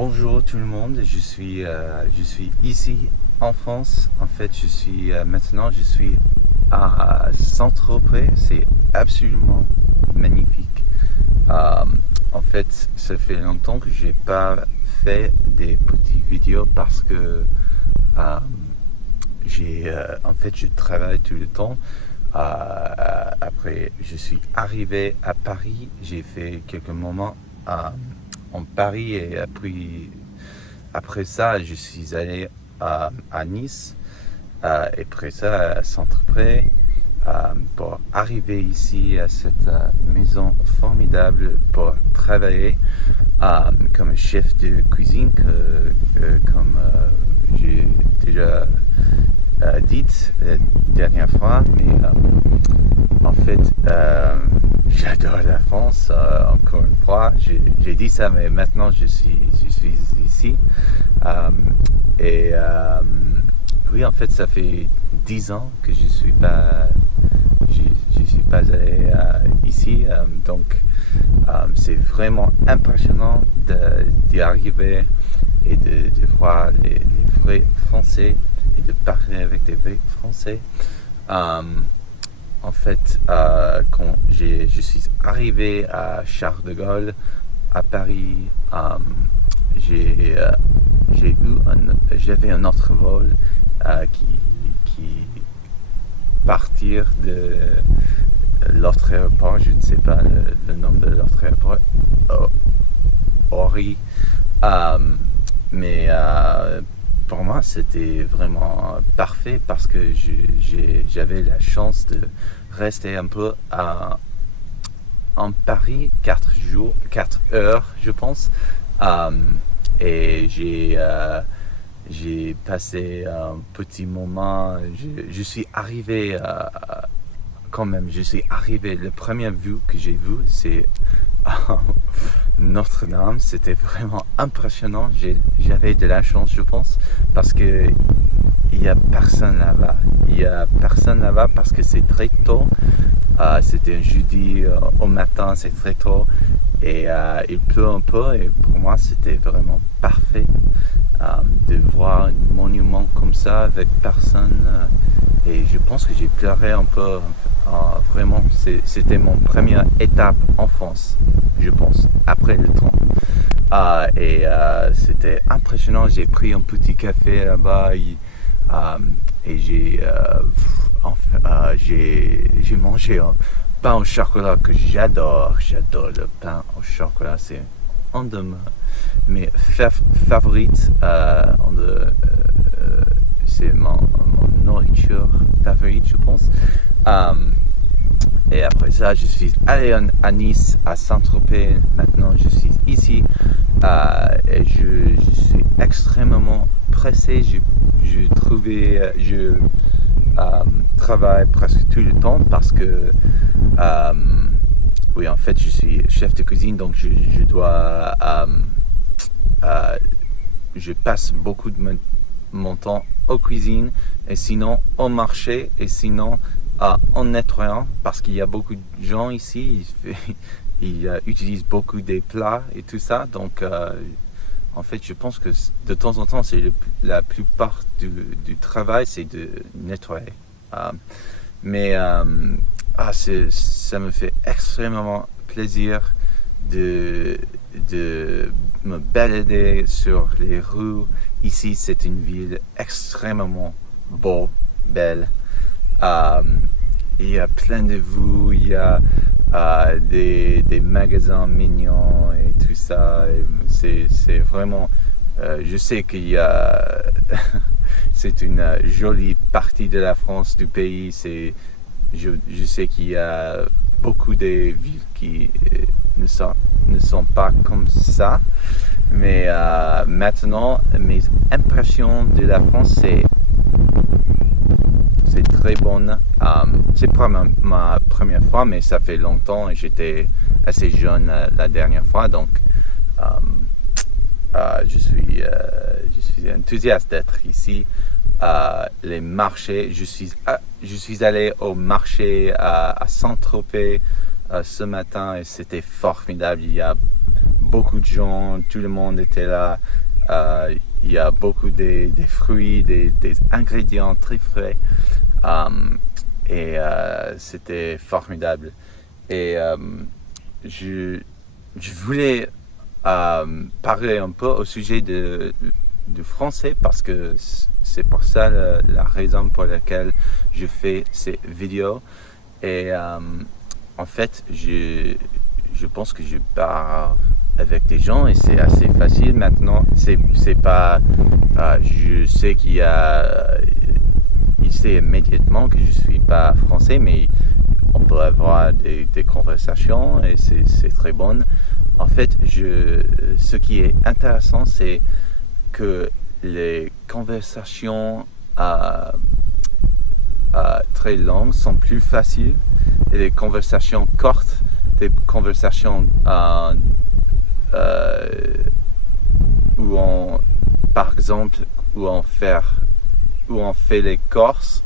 Bonjour tout le monde, je suis ici en France. En fait, je suis à Saint-Tropez. C'est absolument magnifique. Euh, En fait, ça fait longtemps que j'ai pas fait des petites vidéos parce que euh, en fait, je travaille tout le temps. Après, je suis arrivé à Paris. J'ai fait quelques moments en Paris et après ça, je suis allé à Nice et après ça à Saint-Tropez pour arriver ici à cette maison formidable pour travailler comme chef de cuisine, comme j'ai déjà dit la dernière fois. Mais en fait, j'adore la France. Encore une fois, j'ai dit ça, mais maintenant je suis ici. Euh, et oui, en fait, ça fait 10 ans que je suis pas allé ici. Donc, c'est vraiment impressionnant d'y arriver et de voir les vrais Français et de parler avec des vrais Français. En fait, quand je suis arrivé à Charles de Gaulle, à Paris, j'avais un autre vol qui partir de l'autre aéroport, je ne sais pas le nom de l'autre aéroport, Orly. Mais pour moi, c'était vraiment parfait parce que j'avais la chance de rester un peu en Paris 4 heures, je pense. Et j'ai passé un petit moment. Je suis arrivé quand même. Je suis arrivé. Le premier vue que j'ai vu, c'est Notre-Dame. C'était vraiment impressionnant. J'avais de la chance, je pense, parce que il y a personne là-bas. Il y a personne là-bas parce que c'est très tôt. C'était un jeudi au matin, c'est très tôt. Et il pleut un peu. Et pour moi, c'était vraiment parfait de voir un monument comme ça avec personne. Et je pense que j'ai pleuré un peu. Vraiment, c'était mon première étape en France, je pense, après le temps. Et c'était impressionnant. J'ai pris un petit café là-bas et j'ai mangé un pain au chocolat que j'adore. J'adore le pain au chocolat. C'est un de mes favorites. C'est mon nourriture favorite, je pense. Et après ça, je suis allé à Nice, à Saint-Tropez. Maintenant, je suis ici. Et je suis extrêmement pressé. Je travaille presque tout le temps parce que, oui, en fait, je suis chef de cuisine, donc je passe beaucoup de mon temps aux cuisines et sinon au marché et sinon en nettoyant parce qu'il y a beaucoup de gens ici, ils utilisent beaucoup des plats et tout ça, donc en fait je pense que de temps en temps la plupart du travail c'est de nettoyer. Mais ça me fait extrêmement plaisir de me balader sur les rues. Ici, c'est une ville extrêmement belle. Il y a plein de vues, il y a des magasins mignons et tout ça. Et c'est vraiment... je sais qu'il y a... c'est une jolie partie de la France, du pays. Je sais qu'il y a beaucoup de villes qui ne sont pas comme ça. Mais maintenant, mes impressions de la France, c'est très bonne. C'est pas ma première fois, mais ça fait longtemps et j'étais assez jeune la dernière fois. Donc, je suis enthousiaste d'être ici. Les marchés, je suis allé au marché à Saint-Tropez ce matin et c'était formidable. Il y a beaucoup de gens, tout le monde était là. Il y a beaucoup des fruits, des ingrédients très frais. C'était formidable. Et je voulais parler un peu au sujet du français parce que c'est pour ça la raison pour laquelle je fais ces vidéos. Et en fait, je pense que je parle avec des gens et c'est assez facile maintenant. C'est pas, je sais il sait immédiatement que je suis pas français, mais on peut avoir des conversations et c'est très bon. En fait, ce qui est intéressant, c'est que les conversations très longues sont plus faciles et les conversations courtes, des conversations par exemple, où on fait les courses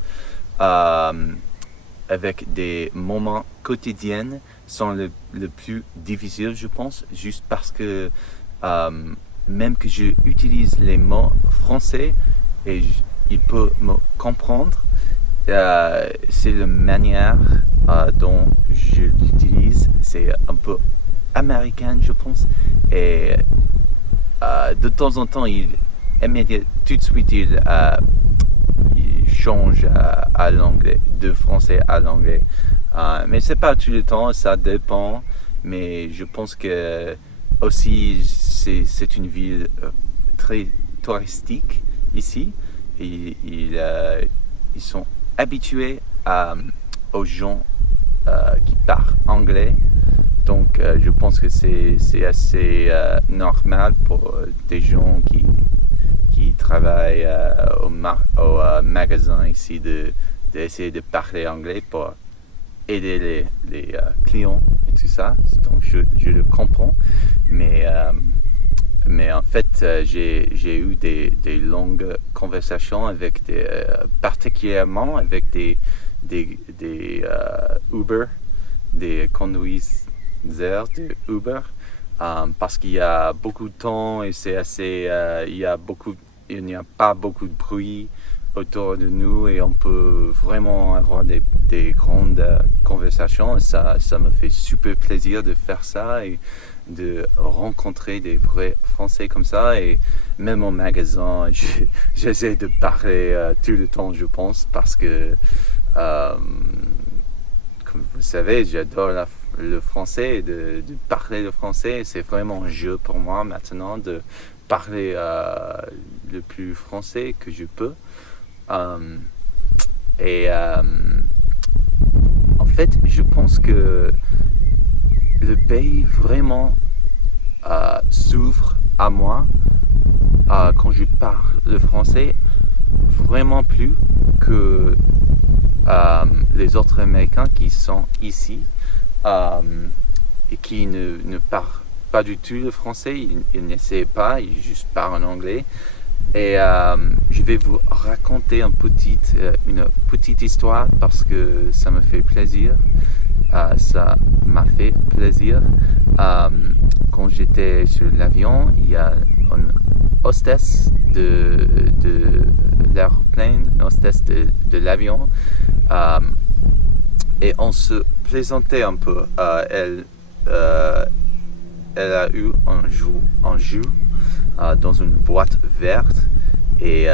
avec des moments quotidiens sont le plus difficile, je pense, juste parce que même que je utilise les mots français et il peut me comprendre, c'est la manière dont je l'utilise, c'est un peu américain, je pense, et de temps en temps, tout de suite, il change à l'anglais, de français à l'anglais. Mais c'est pas tout le temps, ça dépend. Mais je pense que aussi c'est une ville très touristique ici. Et ils sont habitués aux gens qui parlent anglais. Donc je pense que c'est assez normal pour des gens qui travaillent au magasin ici d'essayer de parler anglais pour aider les clients et tout ça. Donc je le comprends. Mais en fait, j'ai eu des longues conversations particulièrement avec des Uber, des conduiseurs de Uber, parce qu'il y a beaucoup de temps et c'est assez, il n'y a pas beaucoup de bruit autour de nous et on peut vraiment avoir des grandes conversations. Et ça me fait super plaisir de faire ça et de rencontrer des vrais Français comme ça. Et même au magasin, j'essaie de parler tout le temps, je pense, parce que comme vous savez, j'adore le français et de parler le français. C'est vraiment un jeu pour moi maintenant de parler le plus français que je peux. En fait, je pense que le pays vraiment s'ouvre à moi quand je parle le français vraiment plus que les autres Américains qui sont ici et qui ne parlent pas du tout le français, ils n'essaient pas, ils juste parlent en anglais. Et je vais vous raconter une petite histoire parce que ça me fait plaisir. Ça m'a fait plaisir. Quand j'étais sur l'avion, il y a une hostess de l'aéroplane, une hostess de l'avion. Et on se plaisantait un peu. Elle a eu un jus dans une boîte verte et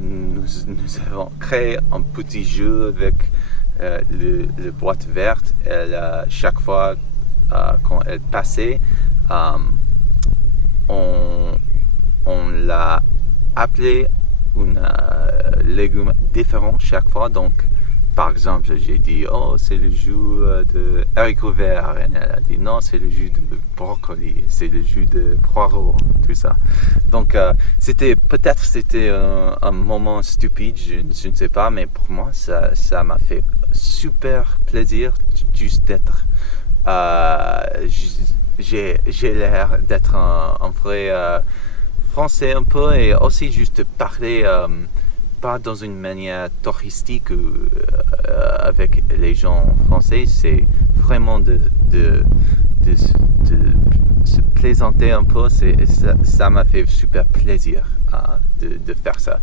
nous avons créé un petit jeu avec le boîte verte. Chaque fois quand elle passait, on l'a appelé un légume différent chaque fois. Donc par exemple, j'ai dit, oh, c'est le jus de haricots verts. Et elle a dit, non, c'est le jus de brocoli, c'est le jus de poireau, tout ça. Donc, peut-être c'était un moment stupide, je ne sais pas, mais pour moi, ça m'a fait super plaisir juste d'être. J'ai l'air d'être un vrai français un peu et aussi juste parler pas dans une manière touristique avec les gens français. C'est vraiment de se plaisanter un peu. Ça m'a fait super plaisir de faire ça.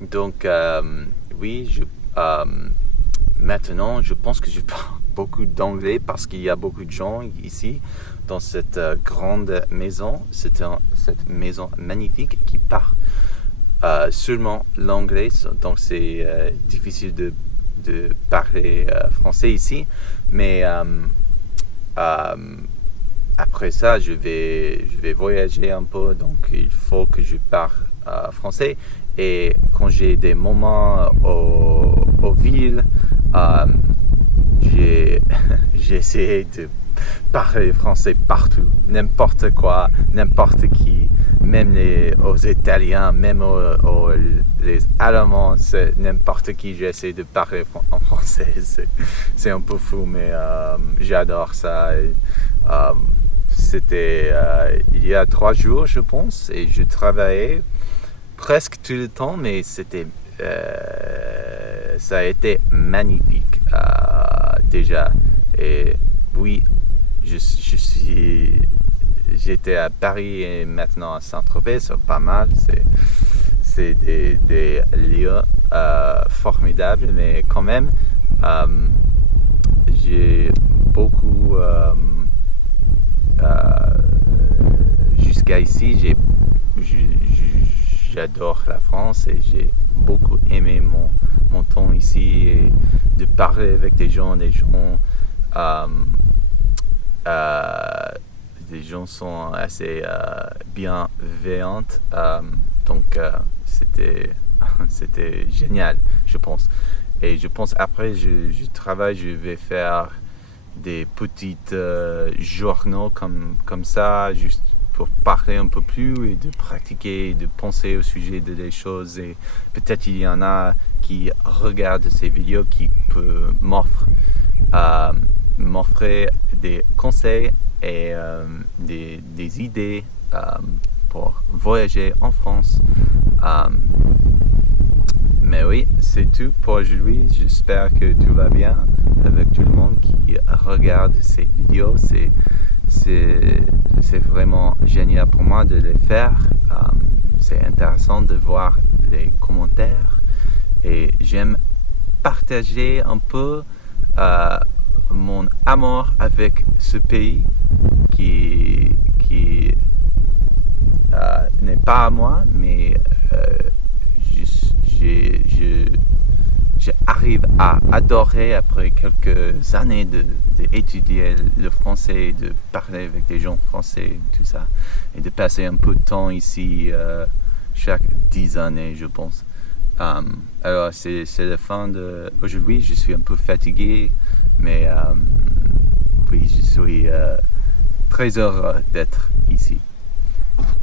Donc, oui, maintenant, je pense que je parle beaucoup d'anglais parce qu'il y a beaucoup de gens ici dans cette grande maison. C'est cette maison magnifique qui parle seulement l'anglais. Donc, c'est difficile de parler français ici. Mais après ça, je vais voyager un peu. Donc, il faut que je parle français. Et quand j'ai des moments aux villes, j'ai essayé de parler français partout, n'importe quoi, n'importe qui, même aux Italiens, même les Allemands, c'est n'importe qui, j'essaie de parler en français. C'est un peu fou, mais j'adore ça. Et, c'était il y a 3 jours, je pense, et je travaillais presque tout le temps, mais ça a été magnifique déjà. Et oui, j'étais à Paris et maintenant à Saint-Tropez, c'est pas mal. C'est des lieux formidables, mais quand même, j'ai beaucoup jusqu'à ici, j'adore la France et j'ai beaucoup aimé mon temps ici et de parler avec des gens. Les gens sont assez bienveillants, donc c'était génial, je pense. Et je pense après je travaille, je vais faire des petites journaux comme ça, juste pour parler un peu plus et de pratiquer, de penser au sujet des choses. Et peut-être il y en a qui regardent ces vidéos qui peuvent m'offrir des conseils et des idées pour voyager en France. Mais oui, c'est tout pour aujourd'hui. J'espère que tout va bien avec tout le monde qui regarde ces vidéos. C'est vraiment génial pour moi de les faire. C'est intéressant de voir les commentaires et j'aime partager un peu mon amour avec ce pays qui n'est pas à moi, mais j'arrive à adorer après quelques années d'étudier le français, de parler avec des gens français, tout ça, et de passer un peu de temps ici chaque 10 années, je pense. Alors, c'est la fin d'aujourd'hui. Je suis un peu fatigué, mais oui, je suis très heureux d'être ici.